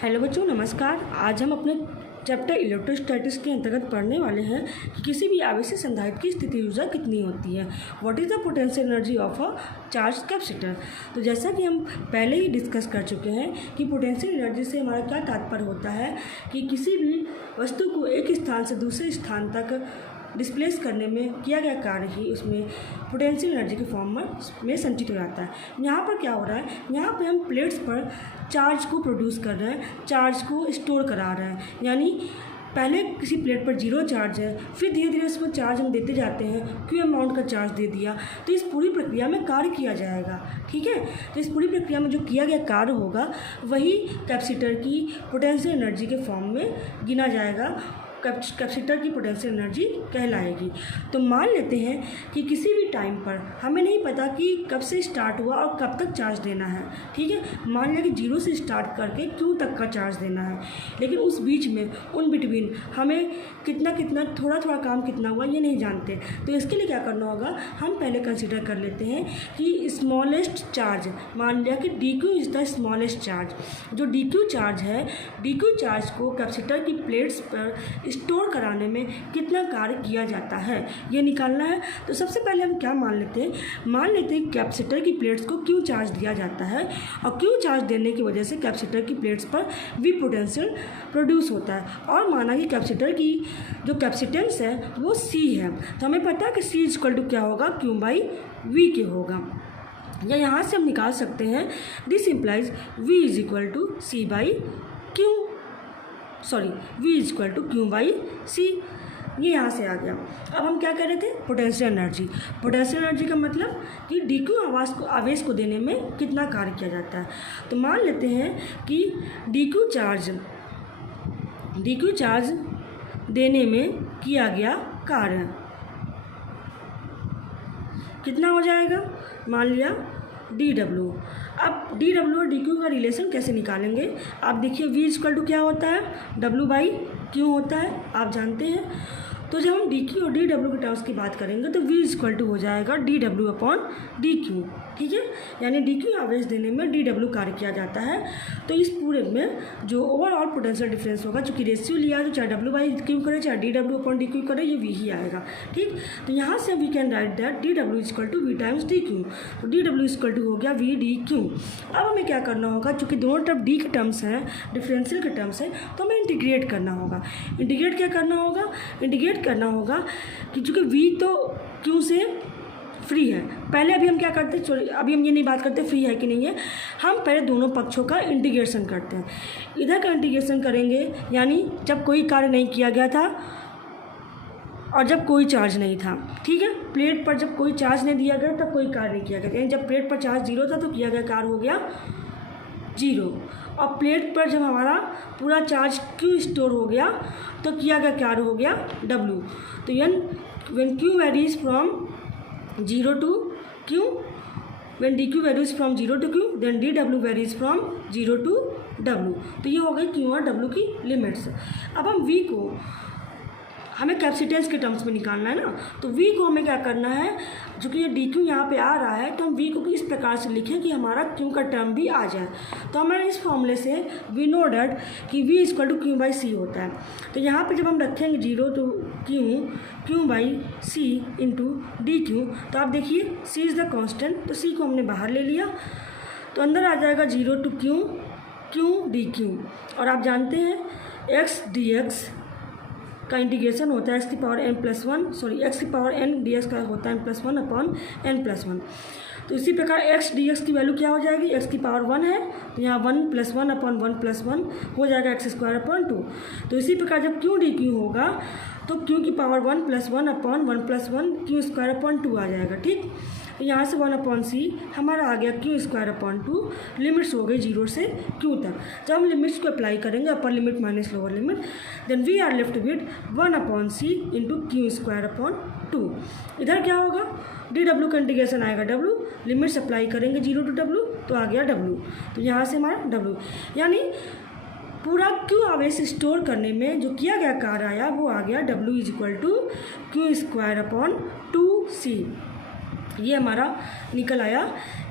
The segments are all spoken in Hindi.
हेलो बच्चों, नमस्कार। आज हम अपने चैप्टर इलेक्ट्रोस्टैटिक्स के अंतर्गत पढ़ने वाले हैं कि किसी भी आवेशित संधारित्र की स्थिति ऊर्जा कितनी होती है। What is the potential energy of a charge capacitor. तो जैसा कि हम पहले ही डिस्कस कर चुके हैं कि पोटेंशियल एनर्जी से हमारा क्या तात्पर्य होता है कि किसी भी वस्तु को एक स्थान से दूसरे स्थान तक डिस्प्लेस करने में किया गया कार्य ही उसमें पोटेंशियल एनर्जी के फॉर्म में संचित हो जाता है। यहाँ पर क्या हो रहा है, यहाँ पे हम प्लेट्स पर चार्ज को प्रोड्यूस कर रहे हैं, चार्ज को स्टोर करा रहे हैं। यानी पहले किसी प्लेट पर 0 चार्ज है, फिर धीरे धीरे उसमें चार्ज हम देते जाते हैं, क्यू अमाउंट का चार्ज दे दिया, तो इस पूरी प्रक्रिया में कार्य किया जाएगा। ठीक है, तो इस पूरी प्रक्रिया में जो किया गया कार्य होगा वही कैपेसिटर की पोटेंशियल एनर्जी के फॉर्म में गिना जाएगा, कैपेसिटर की पोटेंशियल एनर्जी कहलाएगी। तो मान लेते हैं कि किसी भी टाइम पर हमें नहीं पता कि कब से स्टार्ट हुआ और कब तक चार्ज देना है। ठीक है, मान लिया कि 0 से स्टार्ट करके Q तक का चार्ज देना है, लेकिन उस बीच में उन बिटवीन हमें कितना थोड़ा काम कितना हुआ ये नहीं जानते। तो इसके लिए क्या करना होगा, हम पहले कंसिडर कर लेते हैं कि स्मॉलेस्ट चार्ज, मान लिया कि dq is the smallest charge. जो dq चार्ज है, dq चार्ज को कैपेसिटर की प्लेट्स पर स्टोर कराने में कितना कार्य किया जाता है ये निकालना है। तो सबसे पहले हम क्या मान लेते हैं कैपेसिटर की प्लेट्स को Q चार्ज दिया जाता है और Q चार्ज देने की वजह से कैपेसिटर की प्लेट्स पर V पोटेंशियल प्रोड्यूस होता है, और माना कि कैपेसिटर की जो कैपेसिटेंस है वो C है। तो हमें पता है कि C इक्वल टू क्या होगा, Q/V के होगा, या यहाँ से हम निकाल सकते हैं this implies V is equal to V is equal to Q/C। ये यहाँ से आ गया। अब हम क्या कह रहे थे, पोटेंशियल एनर्जी का मतलब कि dq आवेश को देने में कितना कार्य किया जाता है। तो मान लेते हैं कि dq चार्ज देने में किया गया कार्य कितना हो जाएगा, मान लिया dw। अब dw और dq का रिलेशन कैसे निकालेंगे, आप देखिए V इक्वल टू क्या होता है, W/Q होता है, आप जानते हैं। तो जब हम dq और dw के टर्म्स की बात करेंगे तो V इक्वल टू हो जाएगा dw/dq। ठीक है, यानी dq आवेश देने में dw कार्य किया जाता है। तो इस पूरे में जो ओवरऑल पोटेंशियल डिफरेंस होगा, चूँकि रेशियो लिया तो चाहे W/Q करे चाहे dw/dq करे, ये V ही आएगा। ठीक, तो यहाँ से we can write that dw equal to V times dq। तो dw इक्वल टू हो गया V dq। अब हमें क्या करना होगा, चूँकि दोनों तरफ d के टर्म्स हैं, डिफरेंशियल के टर्म्स हैं, तो हमें इंटीग्रेट करना होगा। इंटीग्रेट करना होगा कि चूँकि V तो Q से फ्री है। पहले अभी हम क्या करते हैं, अभी हम ये नहीं बात करते फ्री है कि नहीं है, हम पहले दोनों पक्षों का इंटीग्रेशन करते हैं। इधर का इंटीग्रेशन करेंगे यानी जब कोई कार्य नहीं किया गया था और जब कोई चार्ज नहीं था। ठीक है, प्लेट पर जब कोई चार्ज नहीं दिया गया तब कोई कार्य नहीं किया गया, यानी जब प्लेट पर चार्ज 0 था तो किया गया कार्य हो गया 0, और प्लेट पर जब हमारा पूरा चार्ज Q स्टोर हो गया तो किया गया कार्य हो गया W। तो when Q varies from 0 to Q, when dq varies from 0 to Q, then dw varies from 0 to W। तो ये हो गई Q और W की लिमिट्स। अब हम V को हमें कैपेसिटेंस के टर्म्स में निकालना है ना, तो V को हमें क्या करना है, जो कि ये dq यहाँ पे आ रहा है, तो हम V को इस प्रकार से लिखें कि हमारा Q का टर्म भी आ जाए। तो हमारे इस फॉर्मूले से वी नो डैट कि V इक्वल टू Q/C होता है। तो यहाँ पे जब हम रखेंगे 0 to Q/C इंटू dq, तो आप देखिए C इज़ द कॉन्स्टेंट, तो C को हमने बाहर ले लिया, तो अंदर आ जाएगा 0 to Q dq। और आप जानते हैं x dx का इंटीग्रेशन होता है x की पावर n dx का होता है n+1/n+1। तो इसी प्रकार x dx की वैल्यू क्या हो जाएगी, x की पावर 1 है तो यहाँ 1+1/1+1 हो जाएगा x²/2। तो इसी प्रकार जब Q dq होगा तो Q की पावर 1+1/1+1 Q²/2 आ जाएगा। ठीक, तो यहाँ से 1/C हमारा आ गया Q²/2। लिमिट्स हो गई 0 से Q तक। जब हम लिमिट्स को अप्लाई करेंगे, upper limit minus lower limit, then we are left with 1/C into Q²/2। इधर क्या होगा, dw का इंटीग्रेशन आएगा W, लिमिट्स अप्लाई करेंगे 0 to W तो आ गया W। तो यहाँ से हमारा W, यानी पूरा Q आवेश स्टोर करने में जो किया गया कार्य आया वो आ गया W is equal to Q² upon 2C। ये हमारा निकल आया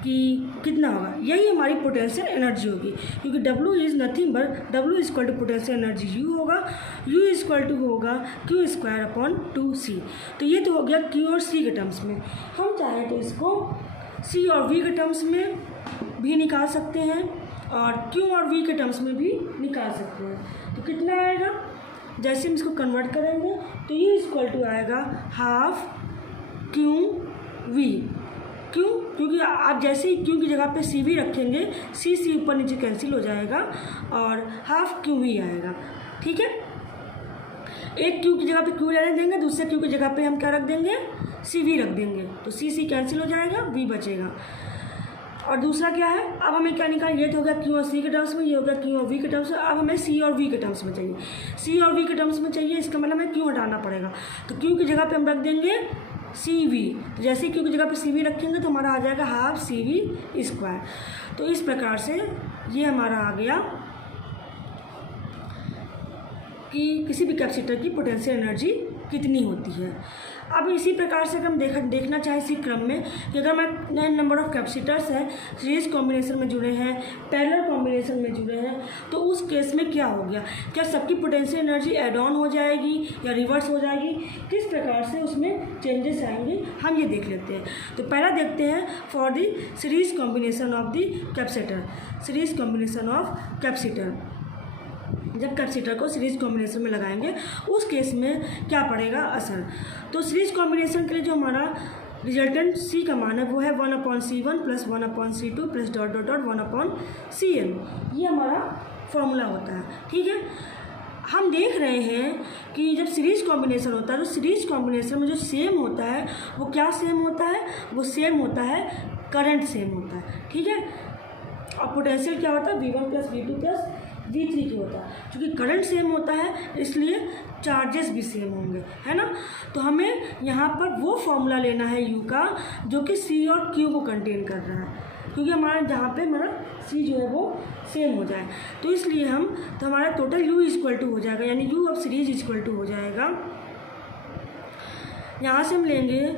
कि कितना होगा, यही हमारी पोटेंशियल एनर्जी होगी, क्योंकि W is nothing but W equal to potential energy U होगा, U इक्वल टू होगा Q²/2C। तो ये तो हो गया Q और C के टर्म्स में। हम चाहें तो इसको C और V के टर्म्स में भी निकाल सकते हैं और Q और V के टर्म्स में भी निकाल सकते हैं। तो कितना आएगा, जैसे हम इसको कन्वर्ट करेंगे तो U इक्वल टू आएगा हाफ QV। क्यों? क्योंकि आप जैसे ही Q की जगह पे CV रखेंगे, C ऊपर नीचे कैंसिल हो जाएगा और हाफ QV आएगा। ठीक है, एक Q की जगह पे Q रहने देंगे, दूसरे Q की जगह पे हम क्या रख देंगे, CV रख देंगे, तो C कैंसिल हो जाएगा, V बचेगा। और दूसरा क्या है, अब हमें क्या निकाल, ये तो हो गया Q और C के टर्म्स में, ये हो गया Q और V के टर्म्स में। अब हमें C और V के टर्म्स में चाहिए, C और V के टर्म्स में चाहिए, इसका मतलब हमें Q हटाना पड़ेगा। तो Q की जगह पे हम रख देंगे CV। तो जैसे ही Q की जगह पे CV रखेंगे तो हमारा आ जाएगा हाफ CV²। तो इस प्रकार से ये हमारा आ गया कि किसी भी कैपेसिटर की पोटेंशियल एनर्जी कितनी होती है। अब इसी प्रकार से अगर हम देखना चाहें इसी क्रम में कि अगर मैं नंबर ऑफ़ कैपेसिटर्स हैं, सीरीज कॉम्बिनेशन में जुड़े हैं, पैरेलल कॉम्बिनेशन में जुड़े हैं, तो उस केस में क्या हो गया, क्या सबकी पोटेंशियल एनर्जी एड ऑन हो जाएगी या रिवर्स हो जाएगी, किस प्रकार से उसमें चेंजेस आएंगे, हम ये देख लेते हैं। तो पहला देखते हैं for the series combination of the capacitor. Series combination of capacitor, जब कैपेसिटर को सीरीज कॉम्बिनेशन में लगाएंगे उस केस में क्या पड़ेगा असर। तो सीरीज कॉम्बिनेशन के लिए जो हमारा रिजल्टेंट C का मान है वो है 1/C1 + 1/C2 + ... 1/CN। ये हमारा फॉर्मूला होता है। ठीक है, हम देख रहे हैं कि जब सीरीज कॉम्बिनेशन होता है तो सीरीज कॉम्बिनेशन में जो सेम होता है वो क्या सेम होता है, वो सेम होता है करंट सेम होता है। ठीक है, और पोटेंशियल क्या होता है, V1 + V2 + V3 की होता है। क्योंकि करंट सेम होता है इसलिए चार्जेस भी सेम होंगे, है ना। तो हमें यहाँ पर वो फॉर्मूला लेना है U का जो कि C और Q को कंटेन कर रहा है, क्योंकि हमारे जहाँ पे हमारा C जो है वो सेम हो जाए। तो इसलिए तो हमारा टोटल U इक्वल टू हो जाएगा, यानी U of series equal to हो जाएगा, यहाँ से हम लेंगे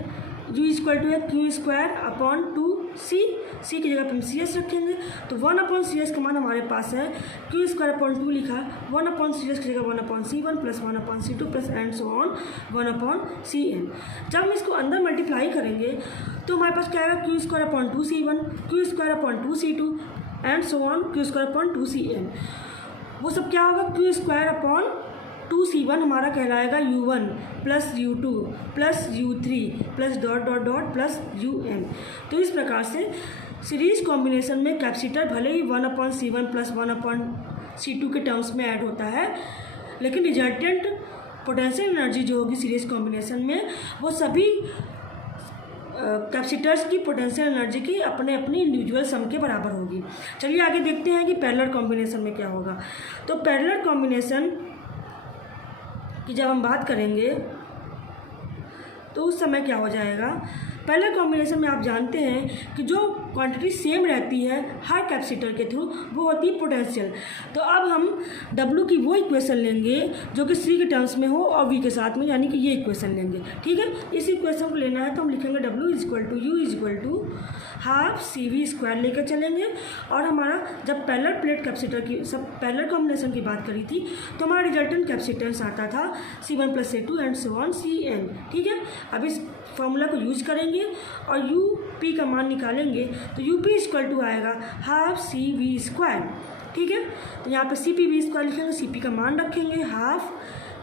U इक्वल टू है Q²/2C। C की जगह पर हम CS रखेंगे तो 1/CS का मान हमारे पास है Q²/2 लिखा, 1/CS की जगह 1/C1 + 1/C2 + 1/CN। जब हम इसको अंदर मल्टीप्लाई करेंगे तो हमारे पास क्या आएगा, Q²/2C1, Q²/2C2 Q²/2CN। वो सब क्या होगा, Q²/2C1 हमारा कहलाएगा U1 + U2 + U3 + ... UN। तो इस प्रकार से सीरीज कॉम्बिनेशन में कैपेसिटर भले ही 1/C1 + 1/C2 के टर्म्स में ऐड होता है, लेकिन रिजल्टेंट पोटेंशियल एनर्जी जो होगी सीरीज कॉम्बिनेशन में वो सभी कैपेसिटर्स की पोटेंशियल एनर्जी की अपने अपनी इंडिविजुअल सम के बराबर होगी। चलिए आगे देखते हैं कि पैरेलल कॉम्बिनेशन में क्या होगा। तो पैरेलल कॉम्बिनेशन की जब हम बात करेंगे तो उस समय क्या हो जाएगा, पैरेलल कॉम्बिनेशन में आप जानते हैं कि जो क्वांटिटी सेम रहती है हर कैपेसिटर के थ्रू वो होती है पोटेंशियल। तो अब हम W की वो इक्वेशन लेंगे जो कि C के टर्म्स में हो और V के साथ में, यानी कि ये इक्वेशन लेंगे। ठीक है, इस इक्वेशन को लेना है तो हम लिखेंगे W equal to U equal to half CV² लेकर चलेंगे। और हमारा जब पैरेलल प्लेट कैपेसिटर की सब पैरेलल कॉम्बिनेशन की बात करी थी तो हमारा रिजल्टेंट कैपेसिटेंस आता था C1 + C2 CN। ठीक है, अब इस फॉर्मूला को यूज करेंगे और UP का मान निकालेंगे तो UP इक्वल टू आएगा हाफ CV²। ठीक है, तो यहाँ पे CPV² लिखेंगे, CP का मान रखेंगे हाफ,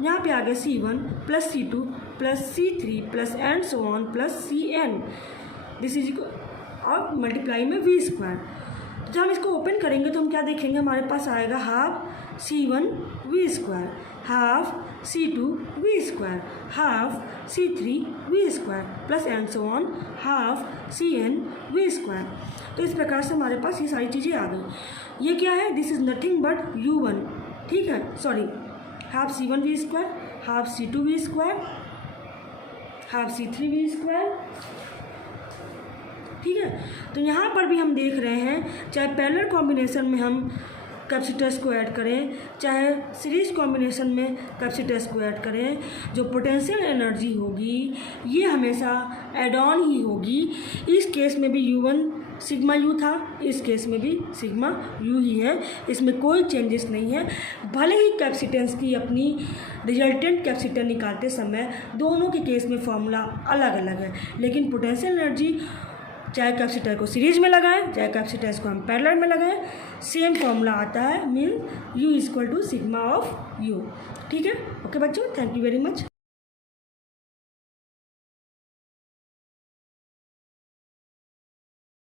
यहाँ पे आ गया C1 + C2 + C3 + CN। This is equal और मल्टीप्लाई में V²। तो जब हम इसको ओपन करेंगे तो हम क्या देखेंगे, हमारे पास आएगा half C1 V², half C2 V², half C3 V² + half CN V²। तो इस प्रकार से हमारे पास ये सारी चीज़ें आ गई। ये क्या है, this is nothing but U1। ठीक है, sorry, half C1 V², half C2 V², half C3 V²। ठीक है, तो यहाँ पर भी हम देख रहे हैं चाहे पैरेलल कॉम्बिनेशन में हम कैपेसिटर्स को ऐड करें, चाहे सीरीज कॉम्बिनेशन में कैपेसिटर्स को ऐड करें, जो पोटेंशियल एनर्जी होगी ये हमेशा एड ऑन ही होगी। इस केस में भी U1 सिग्मा यू था, इस केस में भी सिग्मा यू ही है, इसमें कोई चेंजेस नहीं है। भले ही कैपेसिटेंस की अपनी रिजल्टेंट कैपेसिटर निकालते समय दोनों के केस में फॉर्मूला अलग अलग है, लेकिन पोटेंशियल एनर्जी चाहे कैपेसिटर को सीरीज में लगाएं, चाहे कैपेसिटर्स को हम पैरेलल में लगाएं, सेम फॉर्मूला आता है, mean U = sigma of U। ठीक है, ओके बच्चों, थैंक यू वेरी मच।